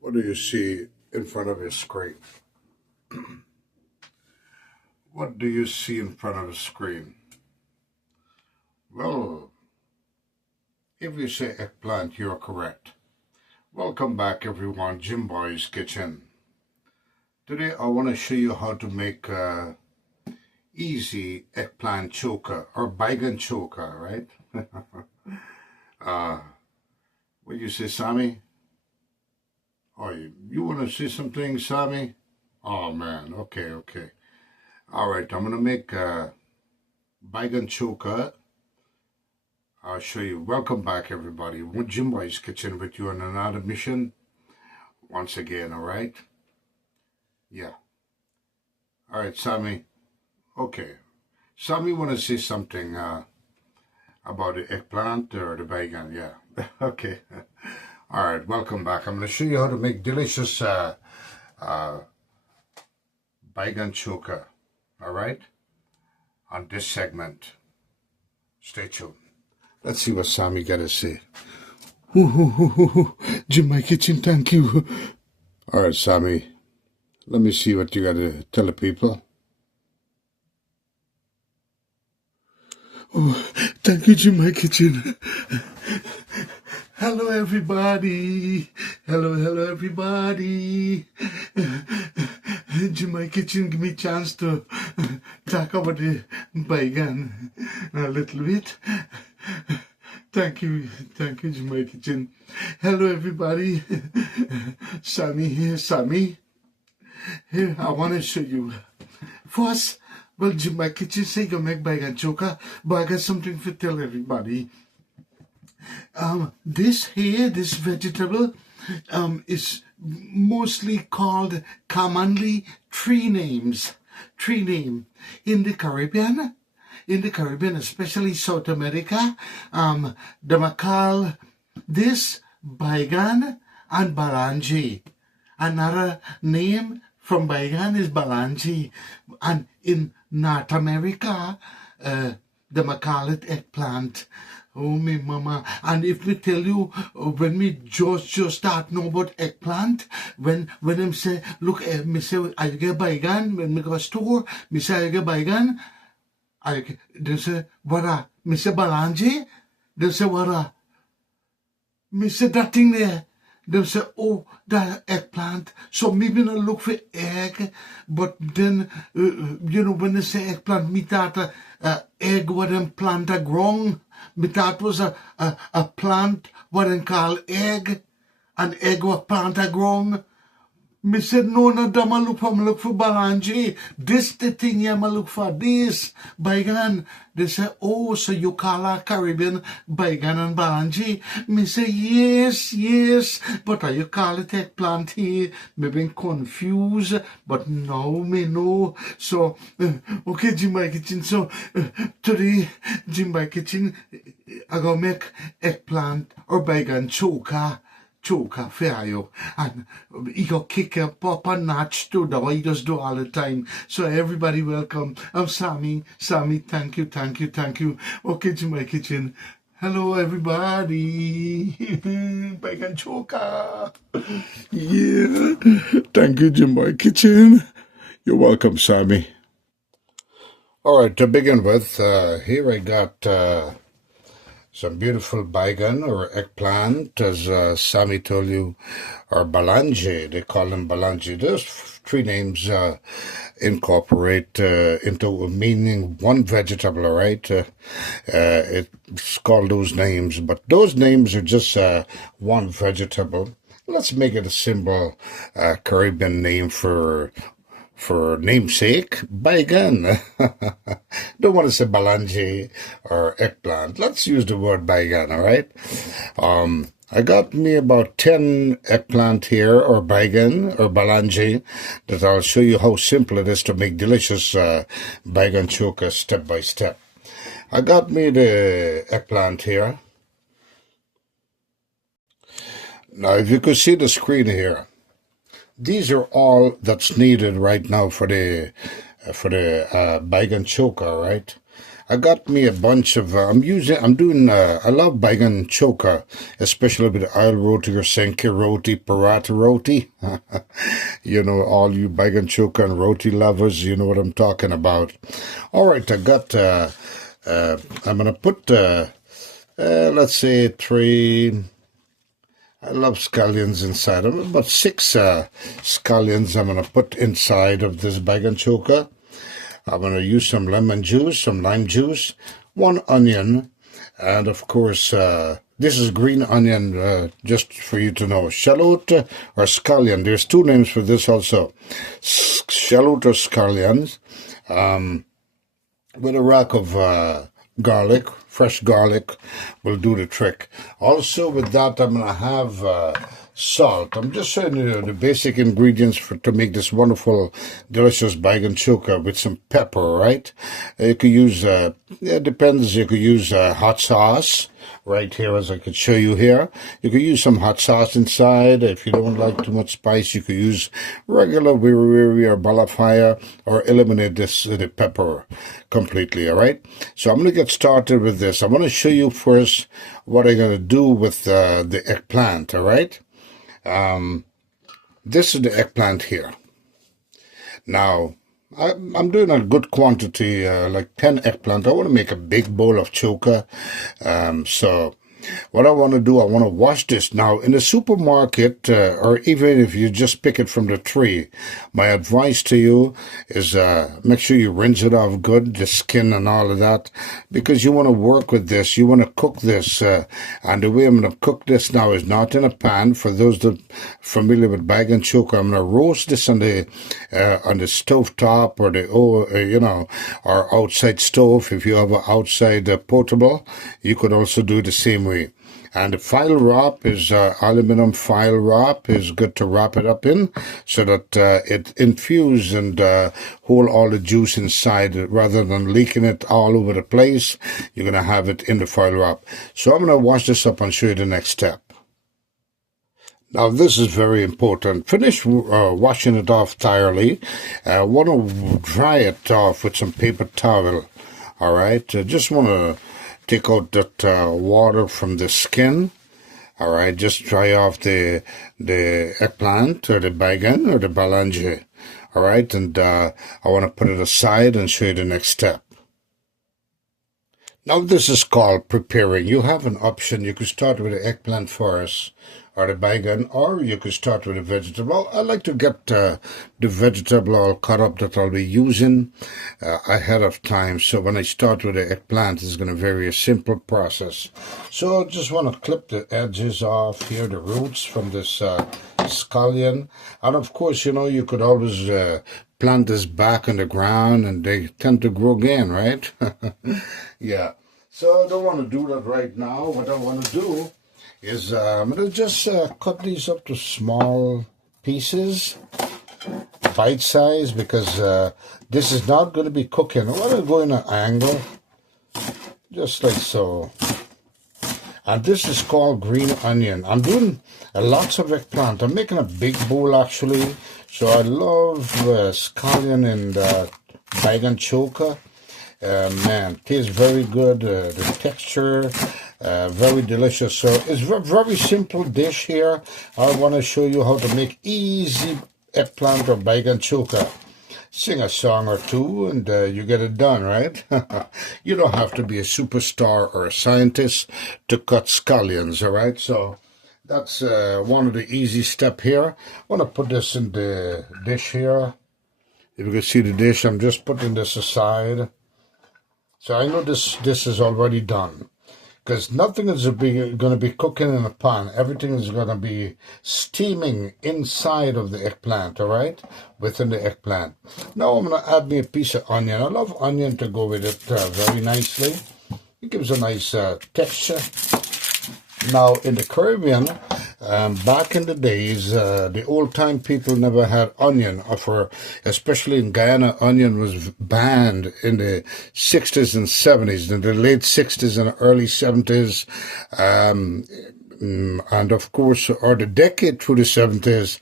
What do you see in front of your screen? What do you see in front of the screen? Well, if you say eggplant, you're correct. Welcome back, everyone. Jim Boy's Kitchen. Today, I want to show you how to make easy eggplant choka or Baighan choka, right? What do you say, Sammy? Oh, you want to say something, Sammy? Oh, man. Okay. All right, I'm going to make Baighan choka. I'll show you. Welcome back, everybody. Jim Boy's Kitchen with you on another mission. Once again, all right? Yeah. All right, Sammy. Okay. Sammy want to say something about the eggplant or the Baighan. Yeah. Okay. All right, welcome back. I'm going to show you how to make delicious Baighan choka. All right? On this segment. Stay tuned. Let's see what Sammy got to say. Jim, my kitchen, thank you. All right, Sammy. Let me see what you got to tell the people. Oh, thank you, Jim, my kitchen. Hello, everybody. Hello, everybody. Jim, my kitchen, give me a chance to talk about the Baighan a little bit. Thank you, Jim, my kitchen. Hello, everybody. Sammy here, Sammy. Here, I want to show you. First, well, Jim, my kitchen say you make Baighan choka, but I got something to tell everybody. This vegetable, is mostly called commonly three names in the Caribbean, especially South America. They call this Baighan and Balanji. Another name from Baighan is Balanji, and in North America, they call it eggplant. Oh, me mama. And if we tell you, when we just start know about eggplant, when them say, look, me say, I get Baighan, when me go store, me say, I get Baighan, they say, what me say, Balanji, they say, what me say, that thing there. They say, oh, that eggplant. So maybe not look for egg, but then, when they say eggplant, me thought egg what them plant a ground. Me thought was a plant what them call egg, an egg what plant a ground. Me said, no, dama look for Balanji. This the thing I look for, this, Baighan. They say, oh, so you call a Caribbean Baighan and Balanji? Me say, yes, but you call it eggplant here. Me been confused, but now me know. So, okay, Jim by Kitchen. So, today, Jim by Kitchen, I gonna make eggplant or Baighan choka for you, and he got kick up a notch too, though he just do all the time. So everybody welcome. I'm Sammy, thank you. Okay, to my kitchen. Hello everybody. Baighan choka. Yeah. Thank you, Jim my kitchen. You're welcome, Sammy. All right, to begin with, here I got some beautiful Baighan or eggplant, as Sammy told you, or Balanji. They call them Balanji. There's three names incorporate into meaning one vegetable, all right? It's called those names, but those names are just one vegetable. Let's make it a simple Caribbean name for namesake, Baighan. Don't want to say Balanji or eggplant. Let's use the word Baighan, all right? I got me about 10 eggplant here, or Baighan, or Balanji, that I'll show you how simple it is to make delicious Baighan choka step by step. I got me the eggplant here. Now, if you could see the screen here, these are all that's needed right now for the Baighan choka, right? I got me a bunch of, I love Baighan Choka, especially with oil roti or senke roti, paratha roti. You know, all you Baighan Choka and roti lovers, you know what I'm talking about. All right, I got, I'm going to put, let's say I love scallions inside. About 6 scallions I'm going to put inside of this Baighan Choka. I'm going to use some lemon juice, some lime juice, 1 onion, and of course, this is green onion, just for you to know. Shallot or scallion. There's 2 names for this also. Shallot or scallions, with a rack of garlic, fresh garlic will do the trick. Also with that, I'm going to have salt. I'm just showing you the basic ingredients to make this wonderful, delicious Baighan Choka with some pepper, right? You could use, it depends, you could use hot sauce right here, as I could show you here. You could use some hot sauce inside. If you don't like too much spice, you could use regular wiri or balafaya, or eliminate the pepper completely, all right? So I'm going to get started with this. I want to show you first what I'm going to do with the eggplant, all right? This is the eggplant here. Now, I'm doing a good quantity, like 10 eggplant. I want to make a big bowl of choka. So what I want to do, I want to wash this. Now, in the supermarket, or even if you just pick it from the tree, my advice to you is make sure you rinse it off good, the skin and all of that, because you want to work with this. You want to cook this. And the way I'm going to cook this now is not in a pan. For those that are familiar with Baighan Choka, I'm going to roast this on the stove top, or or outside stove. If you have an outside portable, you could also do the same way. And the file wrap is aluminum file wrap is good to wrap it up in, so that it infuses and hold all the juice inside, rather than leaking it all over the place. You're going to have it in the file wrap. So I'm going to wash this up and show you the next step. Now, this is very important. Finish washing it off thoroughly. Want to dry it off with some paper towel. All right, just want to take out that water from the skin. All right, just dry off the eggplant or the baighan or the balange. All right, and I want to put it aside and show you the next step. Now, this is called preparing. You have an option. You could start with the eggplant first, or the baighan, or you could start with a vegetable. I like to get the vegetable all cut up that I'll be using ahead of time. So when I start with the eggplant, it's going to be a very simple process. So I just want to clip the edges off here, the roots from this scallion. And of course, you know, you could always plant this back in the ground and they tend to grow again, right? Yeah. So I don't want to do that right now. What I want to do is I'm going to just cut these up to small pieces, bite size, because this is not going to be cooking. I want to go in an angle, just like so. And this is called green onion. I'm doing lots of eggplant. I'm making a big bowl, actually. So I love scallion and Baighan Choka. Man, tastes very good. The texture, very delicious. So it's a very simple dish here. I want to show you how to make easy eggplant or Baighan Choka. Sing a song or two and you get it done, right? You don't have to be a superstar or a scientist to cut scallions, all right? So that's one of the easy steps here. I want to put this in the dish here. If you can see the dish, I'm just putting this aside. So I know this is already done, because nothing is going to be cooking in a pan. Everything is going to be steaming inside of the eggplant, all right, within the eggplant. Now I'm going to add me a piece of onion. I love onion to go with it very nicely. It gives a nice texture. Now, in the Caribbean, back in the days, the old-time people never had onion, especially in Guyana, onion was banned in the 60s and 70s. In the late 60s and early 70s, and of course, or the decade through the 70s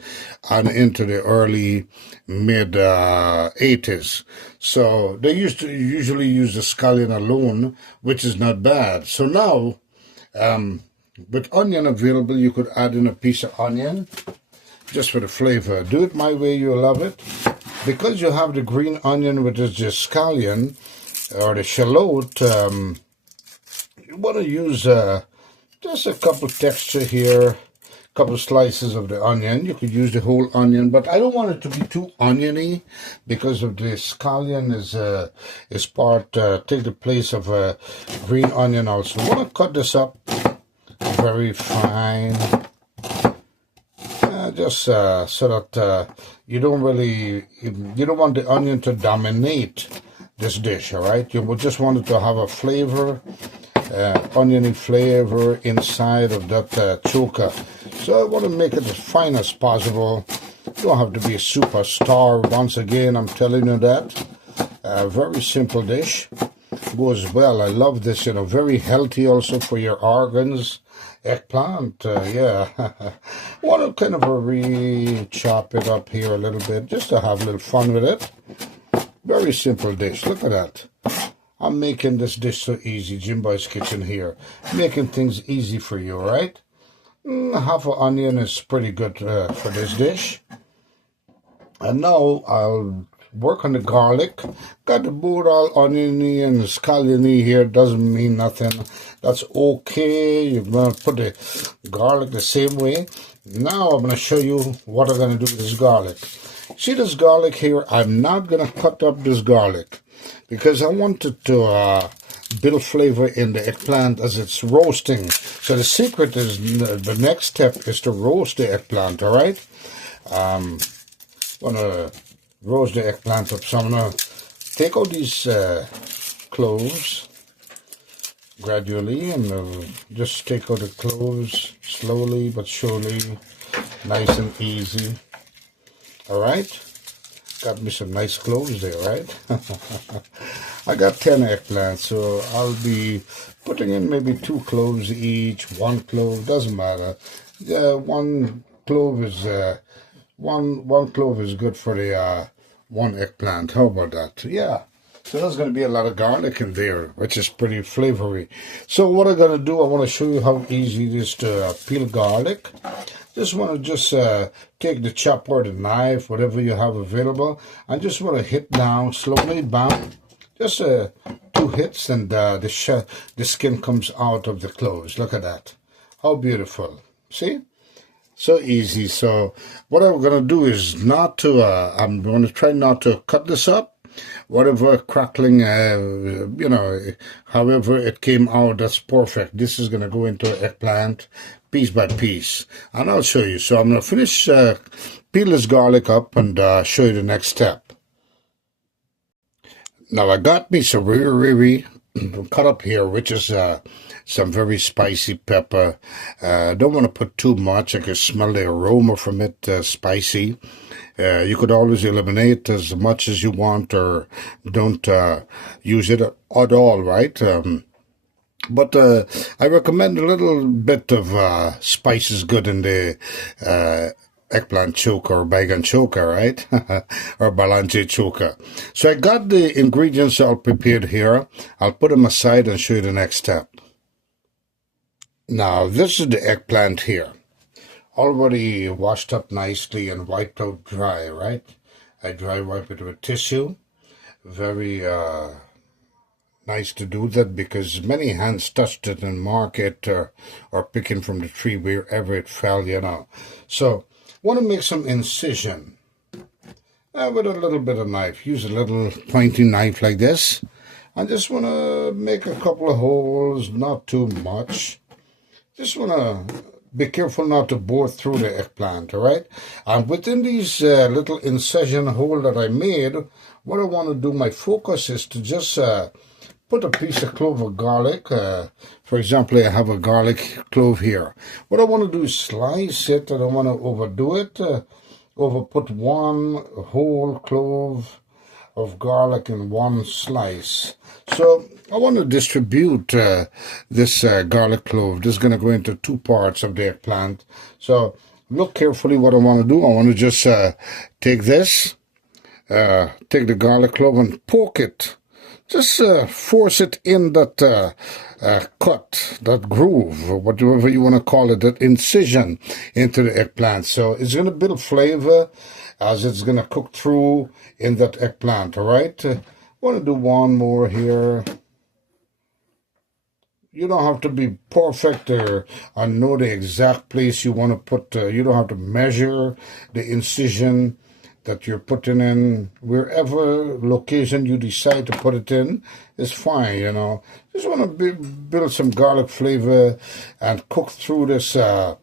and into the early mid 80s. So they used to usually use the scallion alone, which is not bad. So now, with onion available, you could add in a piece of onion just for the flavor. Do it my way, you'll love it. Because you have the green onion, which is just scallion, or the shallot, you want to use just a couple texture here, a couple slices of the onion. You could use the whole onion, but I don't want it to be too oniony because of the scallion is part, take the place of a green onion also. I want to cut this up very fine. Just so that you don't want the onion to dominate this dish, all right? You will just want it to have a flavor, oniony flavor inside of that choka. So I want to make it as fine as possible. You don't have to be a superstar. Once again, I'm telling you that. Very simple dish. Goes well. I love this, very healthy also for your organs. Eggplant, yeah. Want to kind of chop it up here a little bit just to have a little fun with it. Very simple dish. Look at that. I'm making this dish so easy. Jimbo's Kitchen here. Making things easy for you, right? Half an onion is pretty good for this dish. And now I'll work on the garlic. Got the board all oniony and scalliony here. Doesn't mean nothing. That's okay. You're going to put the garlic the same way. Now I'm going to show you what I'm going to do with this garlic. See this garlic here? I'm not going to cut up this garlic because I want it to build flavor in the eggplant as it's roasting. So the secret is, the next step is to roast the eggplant, all right? I'm going to roast the eggplant up. So I'm going to take out these cloves gradually and just take out the cloves slowly but surely, nice and easy. All right, got me some nice cloves there, right? I got 10 eggplants, so I'll be putting in maybe 2 cloves each. 1 clove, doesn't matter. One clove is one clove is good for the 1 eggplant. How about that? Yeah. So there's going to be a lot of garlic in there, which is pretty flavory. So what I'm going to do, I want to show you how easy it is to peel garlic. Just want to take the chopper or the knife, whatever you have available, and just want to hit down slowly, bam. Just 2 hits, and the skin comes out of the cloves. Look at that. How beautiful. See? So easy. So what I'm going to do is I'm going to try not to cut this up. Whatever crackling, however it came out, that's perfect. This is going to go into eggplant piece by piece. And I'll show you. So I'm going to finish, peel this garlic up and show you the next step. Now I got me some riri cut up here, which is some very spicy pepper. Don't want to put too much. I can smell the aroma from it, spicy. You could always eliminate as much as you want or don't use it at all, right? But I recommend a little bit of spice is good in the eggplant choka or Baighan choka, right? Or balanje choka. So I got the ingredients all prepared here. I'll put them aside and show you the next step. Now, this is the eggplant here. Already washed up nicely and wiped out dry, right? I dry wipe it with tissue. Very nice to do that because many hands touched it and mark it or picking from the tree wherever it fell, So, want to make some incision with a little bit of knife. Use a little pointy knife like this. I just want to make a couple of holes, not too much. Just want to be careful not to bore through the eggplant, all right? And within these little incision hole that I made, what I want to do, my focus is to just put a piece of clove of garlic. For example, I have a garlic clove here. What I want to do is slice it. I don't want to overdo it. Put 1 whole clove of garlic in one slice. So I want to distribute this garlic clove. This is going to go into 2 parts of the eggplant. So look carefully what I want to do. I want to just take this, take the garlic clove and poke it. Just force it in that cut, that groove, or whatever you want to call it, that incision into the eggplant. So it's going to build flavor as it's going to cook through in that eggplant, all right? I want to do one more here. You don't have to be perfect or know the exact place you want to put. You don't have to measure the incision that you're putting in. Wherever location you decide to put it in is fine, you know. Just want to build some garlic flavor and cook through this the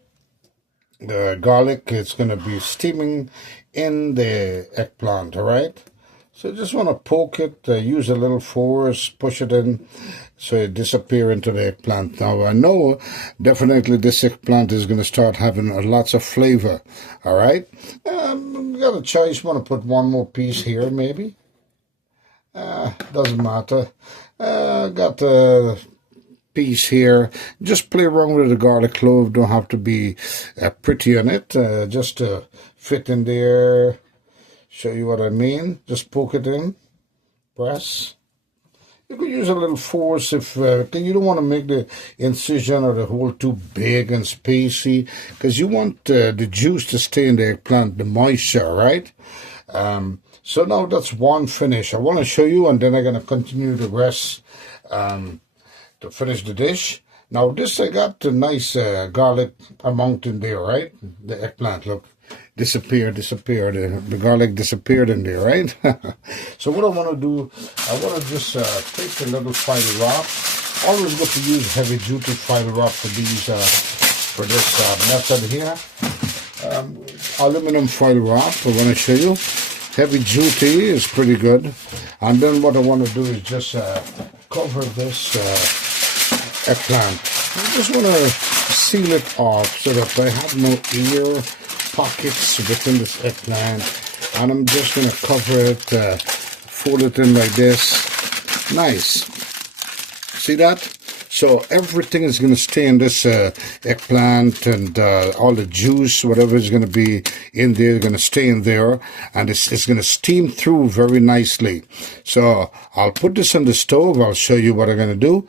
garlic. It's going to be steaming in the eggplant, all right? So just want to poke it, use a little force, push it in so it disappear into the eggplant. Now I know definitely this eggplant is going to start having lots of flavor, all right? Got a choice, want to put one more piece here maybe? Doesn't matter. Got a piece here. Just play around with the garlic clove, don't have to be pretty on it, just to fit in there. Show you what I mean. Just poke it in, press. You could use a little force if you don't want to make the incision or the hole too big and spacey, because you want the juice to stay in the eggplant, the moisture, right? So now that's one finish. I want to show you, and then I'm going to continue the rest to finish the dish. Now this, I got the nice garlic amount in there, right? The eggplant, look. Disappeared. The garlic disappeared in there, right? So what I want to do, I want to just take a little foil wrap. Always got to use heavy duty foil wrap for these, for this method here. Aluminum foil wrap. I want to show you. Heavy duty is pretty good. And then what I want to do is just cover this eggplant. I just want to seal it off so that I have no air pockets within this eggplant, and I'm just going to cover it, fold it in like this. Nice. See that? So everything is going to stay in this eggplant, and all the juice, whatever is going to be in there, is going to stay in there, and it's going to steam through very nicely. So I'll put this on the stove. I'll show you what I'm going to do.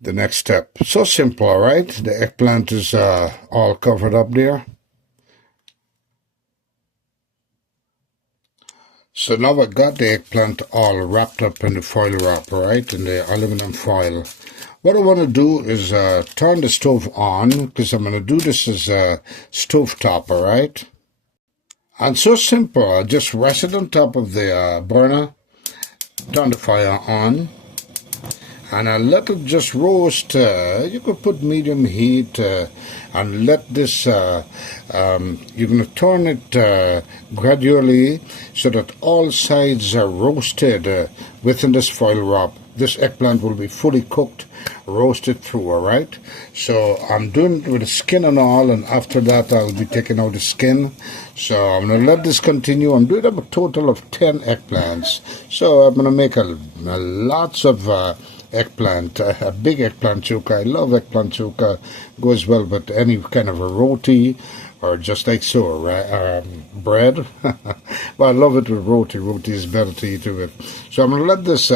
The next step. So simple, all right? The eggplant is all covered up there. So now I got the eggplant all wrapped up in the foil wrap, right, in the aluminum foil. What I want to do is turn the stove on, because I'm going to do this as a stove top, all right? And so simple, I just rest it on top of the burner, turn the fire on, and I let it just roast. You could put medium heat and let this, you're going to turn it gradually so that all sides are roasted within this foil wrap. This eggplant will be fully cooked, roasted through, all right? So I'm doing it with the skin and all, and after that I'll be taking out the skin. So I'm going to let this continue. I'm doing a total of 10 eggplants. So I'm going to make lots of eggplant, a big eggplant choka. I love eggplant choka. Goes well with any kind of a roti or just like so, bread. But I love it with roti. Roti is better to eat with. So I'm going to let this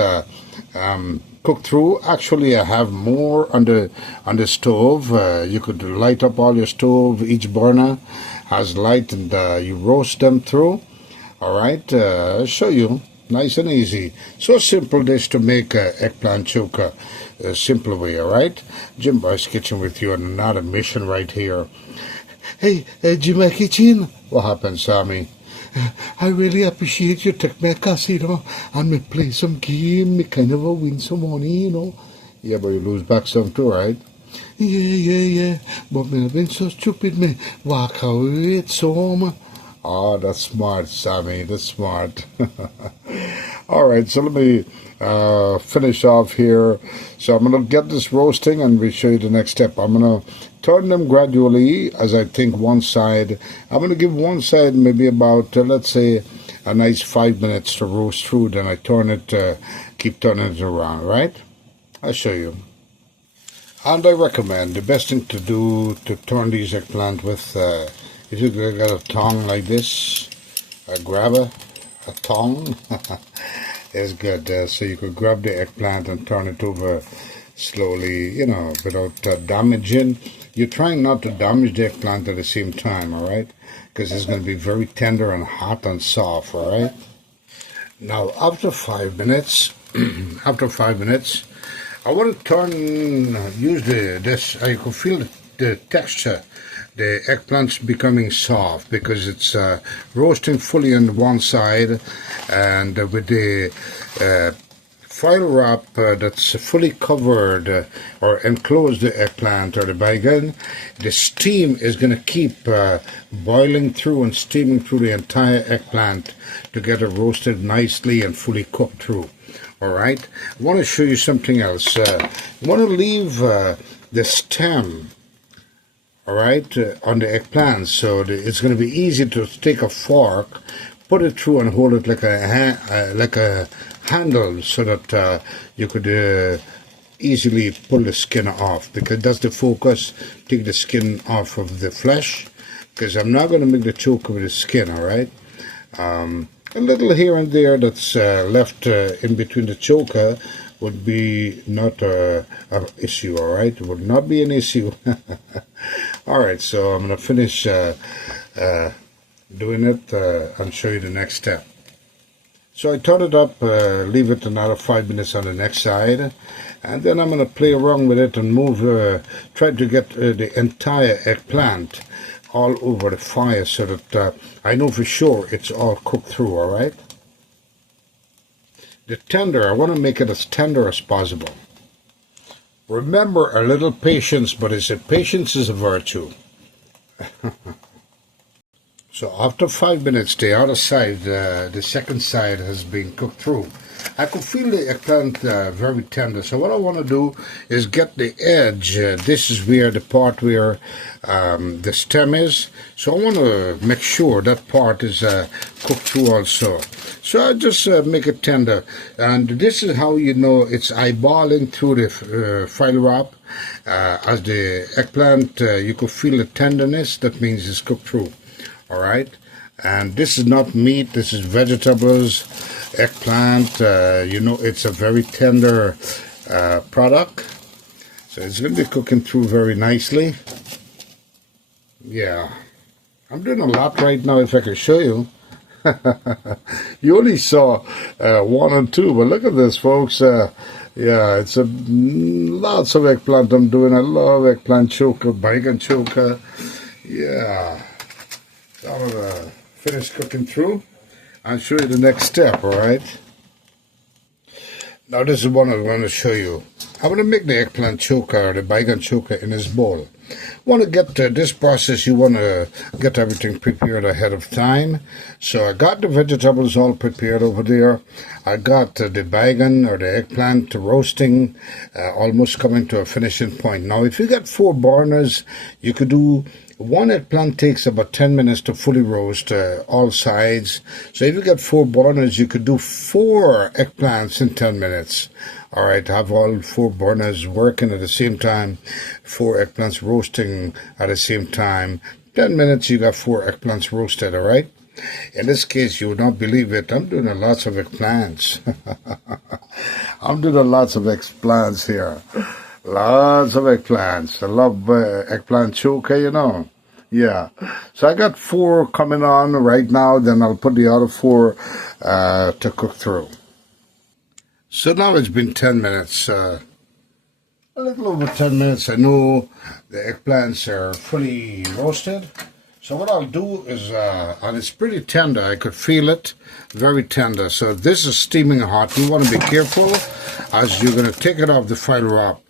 cook through. Actually, I have more on the stove. You could light up all your stove. Each burner has light, and you roast them through. All right, I'll show you. Nice and easy. So simple dish to make eggplant choka. Simple way, all right? Jim Boy's Kitchen with you on another mission right here. Hey, Jim Kitchen. What happened, Sammy? I really appreciate you take my casino and me play some game. Me kind of win some money, you know. Yeah, but you lose back some too, right? Yeah. But me have been so stupid, me walk away with some. Oh, that's smart, Sammy. That's smart. All right, so let me finish off here. So I'm going to get this roasting, and we'll show you the next step. I'm going to turn them gradually as I think one side. I'm going to give one side maybe about, let's say, a nice 5 minutes to roast through. Then I turn it, keep turning it around, right? I'll show you. And I recommend the best thing to do to turn these eggplant with, if you got a tongue like this, a grabber, a tongue, is good. So you could grab the eggplant and turn it over slowly, you know, without damaging. You're trying not to damage the eggplant at the same time, all right? Because it's going to be very tender and hot and soft, all right? Now, after 5 minutes, after 5 minutes, I want to use this. You can feel the texture. The eggplant's becoming soft because it's roasting fully on one side, and with the foil wrap that's fully covered or enclosed the eggplant or the baighan, the steam is going to keep boiling through and steaming through the entire eggplant to get it roasted nicely and fully cooked through. All right, I want to show you something else. You want to leave the stem, all right, on the eggplant, so it's going to be easy to take a fork, put it through, and hold it like a handle, so that you could easily pull the skin off, because that's the focus. Take the skin off of the flesh, because I'm not going to make the choker with the skin, all right? A little here and there that's left in between the choker would be not an issue, all right? It would not be an issue. All right, so I'm going to finish doing it and show you the next step. So I turn it up, leave it another 5 minutes on the next side, and then I'm going to play around with it and move, try to get the entire eggplant all over the fire so that I know for sure it's all cooked through, all right? The tender, I want to make it as tender as possible. Remember, a little patience, but patience is a virtue. So after 5 minutes, the other side, the second side has been cooked through. I can feel the eggplant very tender. So what I want to do is get the edge. This is where the part where the stem is. So I want to make sure that part is cooked through also. So I just make it tender. And this is how you know it's eyeballing through the foil wrap. As the eggplant, you can feel the tenderness. That means it's cooked through. All right, and this is not meat, this is vegetables, eggplant. You know, it's a very tender product, so it's going to be cooking through very nicely. Yeah, I'm doing a lot right now. If I can show you. You only saw 1 and 2, but look at this, folks. Yeah, it's lots of eggplant I'm doing. I love eggplant choka, Baighan choka. Yeah. I'm going to finish cooking through and show you the next step, all right? Now this is what I'm going to show you. I'm going to make the eggplant choka or the Baighan choka in this bowl. Want to get this process, you want to get everything prepared ahead of time. So I got the vegetables all prepared over there. I got the Baighan or the eggplant roasting, almost coming to a finishing point. Now if you got 4 burners, you could do 1 eggplant takes about 10 minutes to fully roast all sides. So if you got 4 burners, you could do 4 eggplants in 10 minutes. All right, have all 4 burners working at the same time, 4 eggplants roasting at the same time. 10 minutes, you got 4 eggplants roasted, all right? In this case, you would not believe it, I'm doing lots of eggplants. I'm doing lots of eggplants here. Lots of eggplants. I love eggplant choka, you know. Yeah. So I got 4 coming on right now. Then I'll put the other 4 to cook through. So now it's been 10 minutes. A little over 10 minutes. I know the eggplants are fully roasted. So what I'll do is, and it's pretty tender. I could feel it. Very tender. So this is steaming hot. You want to be careful as you're going to take it off the foil wrap.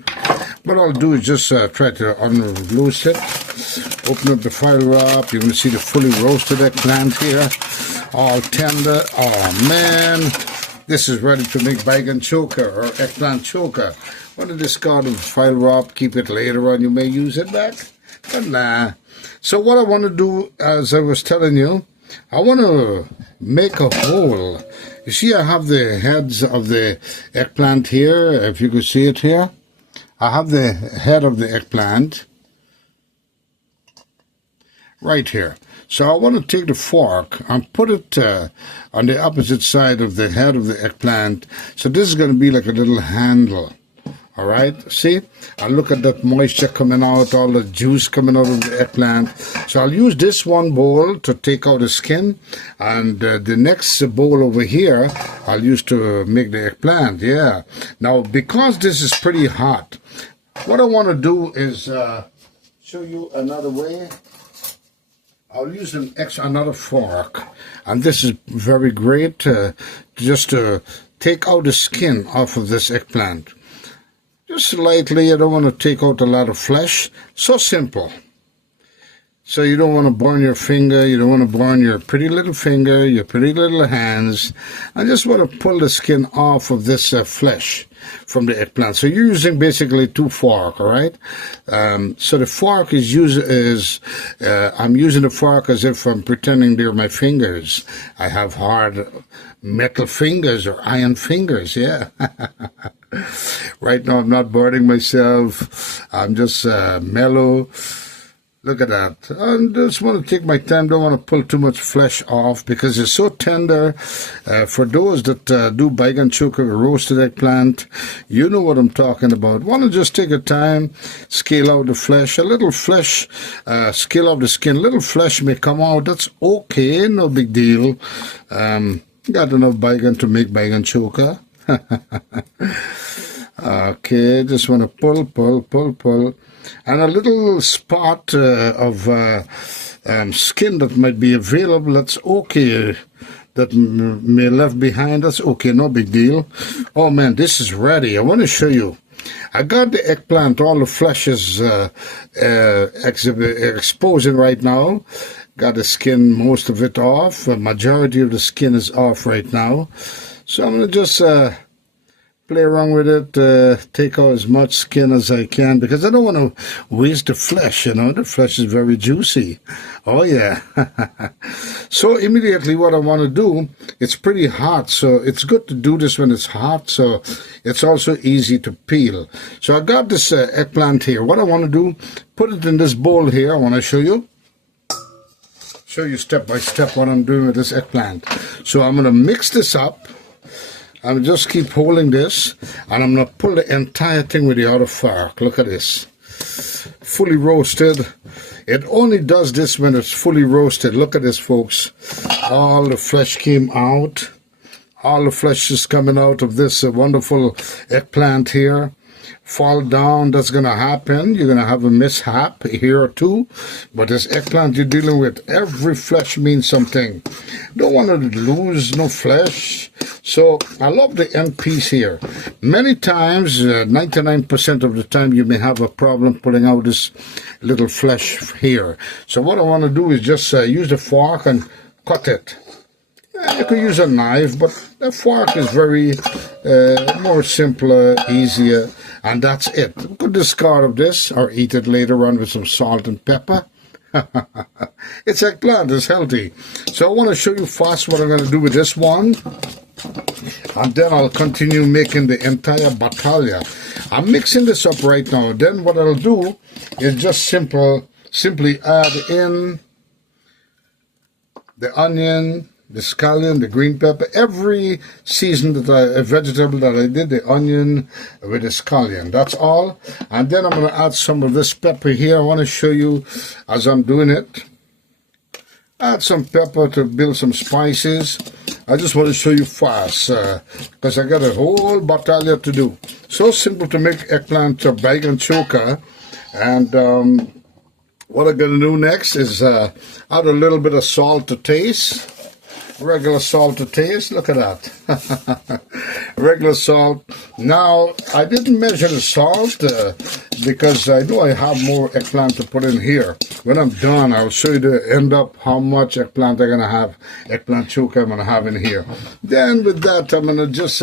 What I'll do is just try to unloose it, open up the foil wrap. You're going to see the fully roasted eggplant here, all tender. Oh man, this is ready to make Baighan choka or eggplant choka. Want to discard the foil wrap, keep it later on. You may use it back, but nah. So what I want to do, as I was telling you, I want to make a hole. You see, I have the heads of the eggplant here, if you could see it here. I have the head of the eggplant right here. So I want to take the fork and put it on the opposite side of the head of the eggplant. So this is going to be like a little handle. All right, see? And look at that moisture coming out, all the juice coming out of the eggplant. So I'll use this one bowl to take out the skin, and the next bowl over here I'll use to make the eggplant. Yeah. Now, because this is pretty hot, what I want to do is show you another way. I'll use another fork, and this is very great just to take out the skin off of this eggplant. Just slightly. I don't want to take out a lot of flesh. So simple. So you don't want to burn your finger. You don't want to burn your pretty little finger, your pretty little hands. I just want to pull the skin off of this flesh from the eggplant. So you're using basically two forks, all right? So the fork I'm using the fork as if I'm pretending they're my fingers. I have hard metal fingers or iron fingers, yeah. Right now I'm not burning myself. I'm just mellow. Look at that. I just want to take my time. Don't want to pull too much flesh off because it's so tender. For those that do Baighan Choka, roasted eggplant, you know what I'm talking about. Want to just take a time, scale out the flesh. A little flesh, scale out the skin. Little flesh may come out. That's okay. No big deal. Got enough Baighan to make Baighan Choka. Okay, just want to pull. And a little spot of skin that might be available, that's okay. That may left behind, that's okay, no big deal. Oh man, this is ready. I want to show you. I got the eggplant, all the flesh is exposing right now. Got the skin, most of it off. The majority of the skin is off right now. So I'm going to just play around with it, take out as much skin as I can, because I don't want to waste the flesh, you know. The flesh is very juicy. Oh, yeah. So immediately what I want to do, it's pretty hot, so it's good to do this when it's hot, so it's also easy to peel. So I got this eggplant here. What I want to do, put it in this bowl here. I want to show you step by step what I'm doing with this eggplant. So I'm going to mix this up. I'm just keep holding this, and I'm going to pull the entire thing with the other fork. Look at this. Fully roasted. It only does this when it's fully roasted. Look at this, folks. All the flesh came out. All the flesh is coming out of this wonderful eggplant here. Fall down, that's going to happen. You're going to have a mishap here or two. But this eggplant you're dealing with, every flesh means something. Don't want to lose no flesh. So I love the end piece here. Many times, 99% of the time, you may have a problem pulling out this little flesh here. So what I want to do is just use the fork and cut it. You could use a knife, but the fork is very more simpler, easier, and that's it. You could discard of this or eat it later on with some salt and pepper. It's eggplant, it's healthy. So I want to show you fast what I'm going to do with this one. And then I'll continue making the entire battaglia. I'm mixing this up right now. Then what I'll do is just simply add in the onion, the scallion, the green pepper, every vegetable that I did, the onion with the scallion. That's all. And then I'm going to add some of this pepper here. I want to show you as I'm doing it. Add some pepper to build some spices. I just want to show you fast because I got a whole battaglia to do. So simple to make eggplant Baighan Choka. And what I'm going to do next is add a little bit of salt to taste. Regular salt to taste. Look at that. Regular salt. Now, I didn't measure the salt because I know I have more eggplant to put in here. When I'm done, I'll show you the end up how much eggplant I'm going to have, eggplant choka I'm going to have in here. Then with that, I'm going to just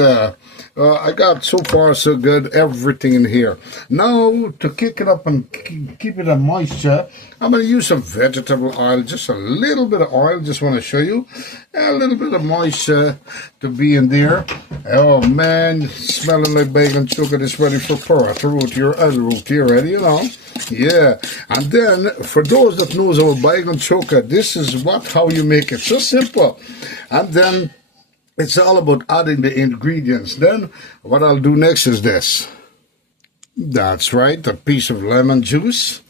I got so far so good, everything in here. Now, to kick it up and keep it a moisture, I'm going to use some vegetable oil, just a little bit of oil, just want to show you. A little bit of moisture to be in there. Oh man, smelling like bacon choker is ready for paratha roti or other roti already, you know. Yeah, and then for those that knows about Baighan Choka, this is how you make it. So simple. And then it's all about adding the ingredients. Then what I'll do next is this. That's right, a piece of lemon juice.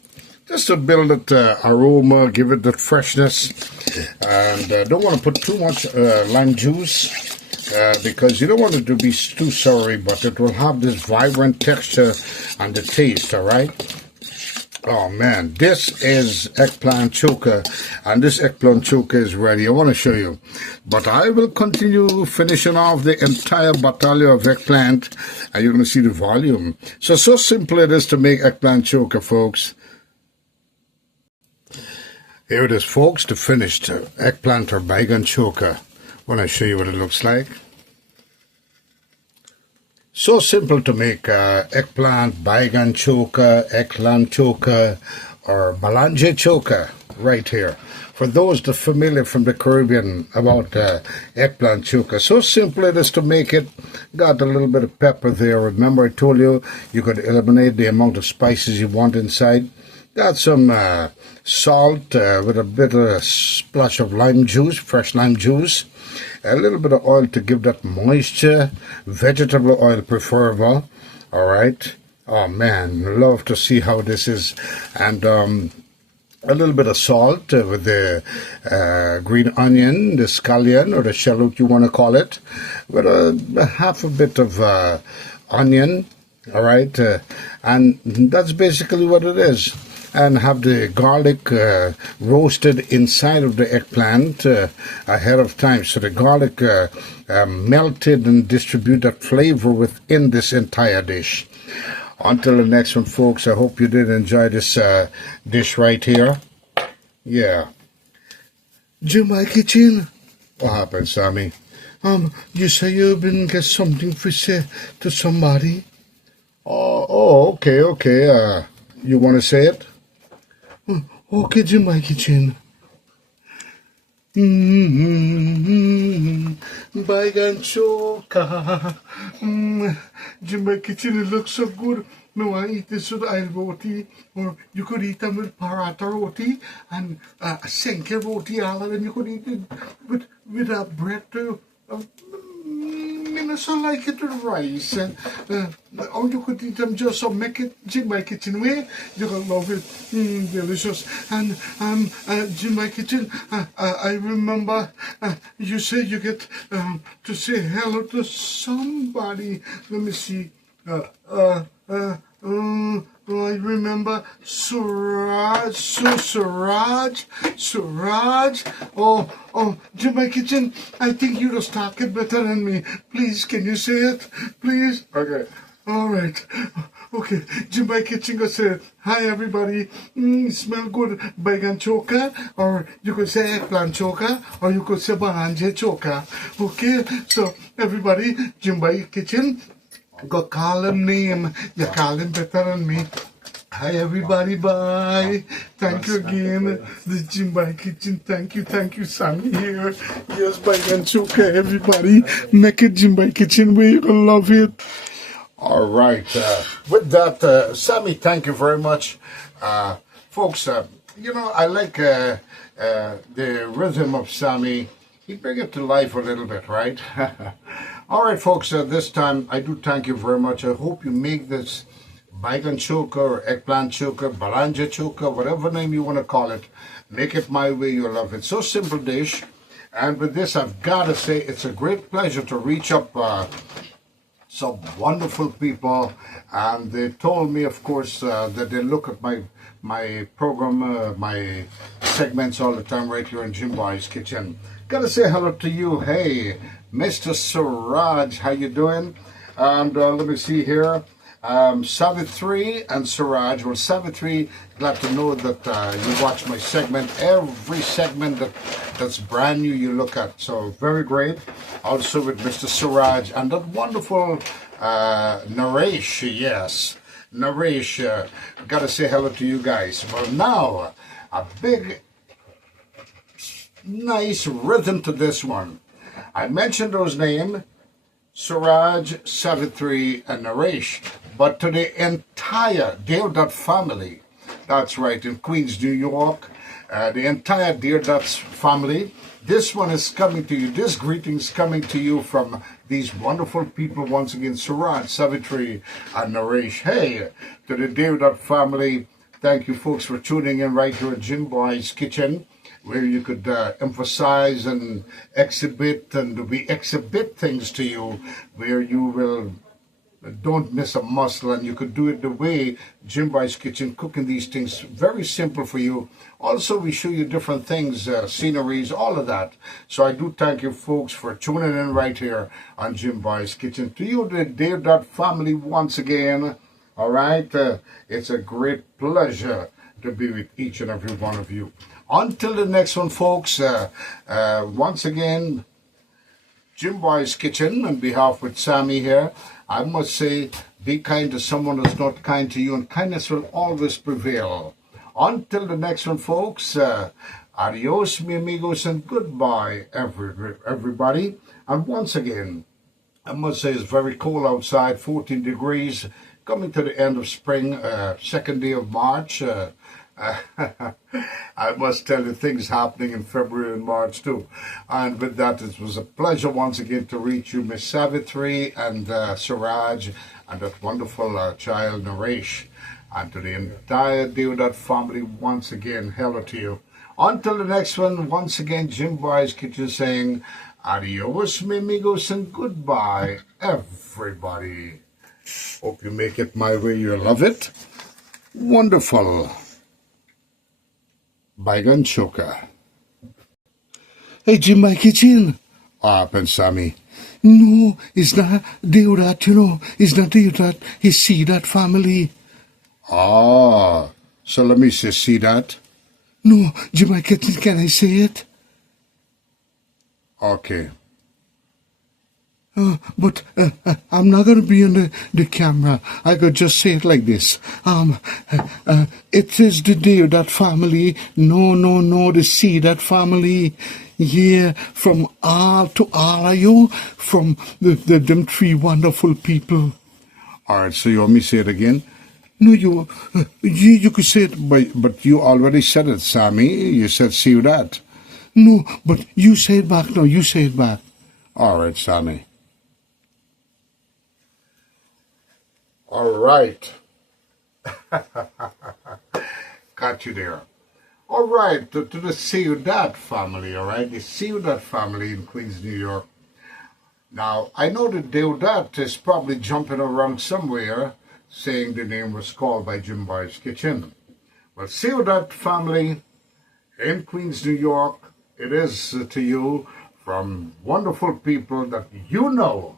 Just to build that aroma, give it that freshness. And don't want to put too much lime juice because you don't want it to be too soury, but it will have this vibrant texture and the taste, all right? Oh man, this is eggplant choker, and this eggplant choker is ready. I want to show you, but I will continue finishing off the entire battalion of eggplant, and you're going to see the volume. So simple it is to make eggplant choker, folks. Here it is, folks, the finished eggplant or Baighan choker. I want to show you what it looks like. So simple to make eggplant, Baighan choker, eggplant choker, or balanje choker right here. For those that are familiar from the Caribbean about eggplant choker, so simple it is to make it. Got a little bit of pepper there. Remember I told you you could eliminate the amount of spices you want inside. Got some salt with a bit of a splash of lime juice, fresh lime juice. A little bit of oil to give that moisture. Vegetable oil preferable. All right. Oh man, love to see how this is. And a little bit of salt with the green onion, the scallion or the shallot you want to call it. With a half a bit of onion. All right. And that's basically what it is. And have the garlic roasted inside of the eggplant ahead of time. So the garlic melted and distribute that flavor within this entire dish. Until the next one, folks, I hope you did enjoy this dish right here. Yeah. Jim, my kitchen. What happened, Sammy? You say you've been get something for say to somebody? Oh, okay. You want to say it? Okay, Jim, my kitchen. Baighan choka. Jim, my kitchen, it looks so good. No, I eat this with oil roti, or you could eat them with paratha roti and senke roti, and you could eat it with a bread too. I so like it with rice, or you could eat them just so make it Jim my kitchen way. You can love it, delicious. And Jim my kitchen, I remember you say you get to say hello to somebody. Let me see. I remember Suraj. Oh, Jim my kitchen, I think you just talk it better than me. Please, can you say it? Please? Okay. All right. Okay, Jim my kitchen go say, hi everybody, smell good Baighan choka, or you could say eggplant choka, or you could say balanje choka. Okay, so everybody, Jim my kitchen, go call him name. You call him better than me. Hi everybody, bye. Thank you again. The Jim by Kitchen. Thank you, Sammy here. Yes, Baighan choka, everybody. Make it Jim by Kitchen way. You're gonna love it. All right. With that, Sammy, thank you very much. Folks, I like the rhythm of Sammy. He bring it to life a little bit, right? All right, folks, this time I do thank you very much. I hope you make this Baighan choka or eggplant choka, balanje choka, whatever name you want to call it. Make it my way, you'll love it. So simple dish. And with this, I've got to say, it's a great pleasure to reach up some wonderful people. And they told me, of course, that they look at my program, my segments all the time right here in Jim Boy's Kitchen. Gotta say hello to you. Hey, Mr. Suraj, how you doing? And let me see here. Savitri and Suraj. Well, Savitri, glad to know that you watch my segment. Every segment that's brand new you look at. So very great. Also with Mr. Suraj and that wonderful Naresh, yes. Naresh, gotta say hello to you guys. Well, now, a big, nice rhythm to this one. I mentioned those names, Suraj, Savitri, and Naresh, but to the entire Deodat family, that's right, in Queens, New York, the entire Deodat family, this one is coming to you, this greeting is coming to you from these wonderful people, once again, Suraj, Savitri, and Naresh. Hey, to the Deodat family, thank you folks for tuning in right here at Jim Boy's Kitchen, where you could emphasize and exhibit, and we exhibit things to you where you will don't miss a muscle, and you could do it the way Jim Boy's Kitchen, cooking these things very simple for you. Also, we show you different things, sceneries, all of that. So I do thank you folks for tuning in right here on Jim Boy's Kitchen. To you, the Deodat family, once again, all right, it's a great pleasure to be with each and every one of you. Until the next one, folks, once again, Jim Boy's Kitchen, on behalf with Sammy here, I must say, be kind to someone who's not kind to you, and kindness will always prevail. Until the next one, folks, adios, mi amigos, and goodbye, everybody. And once again, I must say it's very cold outside, 14 degrees, coming to the end of spring, second day of March. I must tell you, things happening in February and March too. And with that, it was a pleasure once again to reach you, Miss Savitri and Suraj, and that wonderful child, Naresh. And to the entire Deodat family, once again, hello to you. Until the next one, once again, Jim Boy's Kitchen saying, adios, mi amigos, and goodbye, everybody. Hope you make it my way, you love it. Wonderful. Baighan Choka. Hey, Jim, my kitchen. What happened, Sammy? No, it's not Deodat, you know. It's not Deodat. It's see that family. Ah, so let me see that. No, Jim, my kitchen, can I say it? Okay. But I'm not going to be on the camera. I could just say it like this. It is the Deodat family. No, the see that family. Yeah, from all to all of you, from them three wonderful people. All right, so you want me to say it again? No, you could say it. But you already said it, Sammy. You said see that. No, but you say it back now. You say it back. All right, Sammy. All right. Got you there. All right, to the Ciudad family, all right? The Ciudad family in Queens, New York. Now, I know that Deodat is probably jumping around somewhere saying the name was called by Jim Boy's Kitchen. Well, Ciudad family in Queens, New York, it is to you from wonderful people that you know,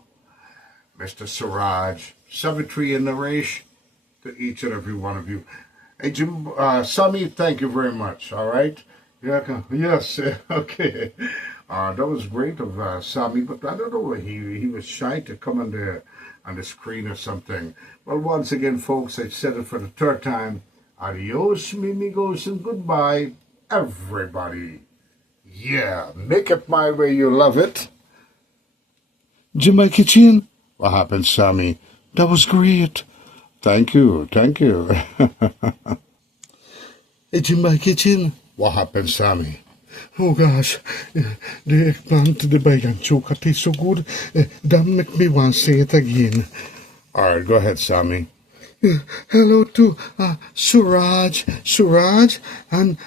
Mr. Suraj, Savitri, and Naresh, to each and every one of you. Hey, Jim, Sammy, thank you very much, all right? Yeah, yes, okay. That was great of Sammy, but I don't know, he was shy to come on the screen or something. Well, once again, folks, I said it for the third time. Adios, mi amigos, and goodbye, everybody. Yeah, make it my way, you love it. Jim, my kitchen. What happened, Sammy? That was great. Thank you. Hey, Jim, my kitchen. What happened, Sammy? Oh gosh, the eggplant, the Baighan Choka tastes so good. That make me want to say it again. All right, go ahead, Sammy. Hello to Suraj, and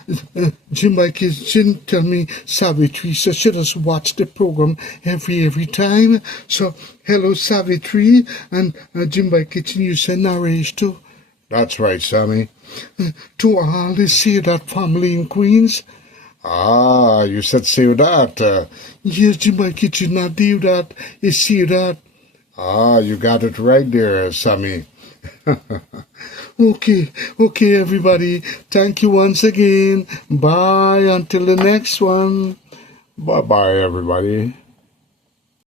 Jim my kitchen tell me Savitri, so she just watch the program every time. So hello Savitri, and Jim my kitchen, you say Naresh too. That's right, Sammy. To all the Ciudad family in Queens. Ah, you said Ciudad. Yes, Jim my kitchen, not Deodat, it's Ciudad. Ah, you got it right there, Sammy. Okay, okay, everybody. Thank you once again. Bye until the next one. Bye bye, everybody.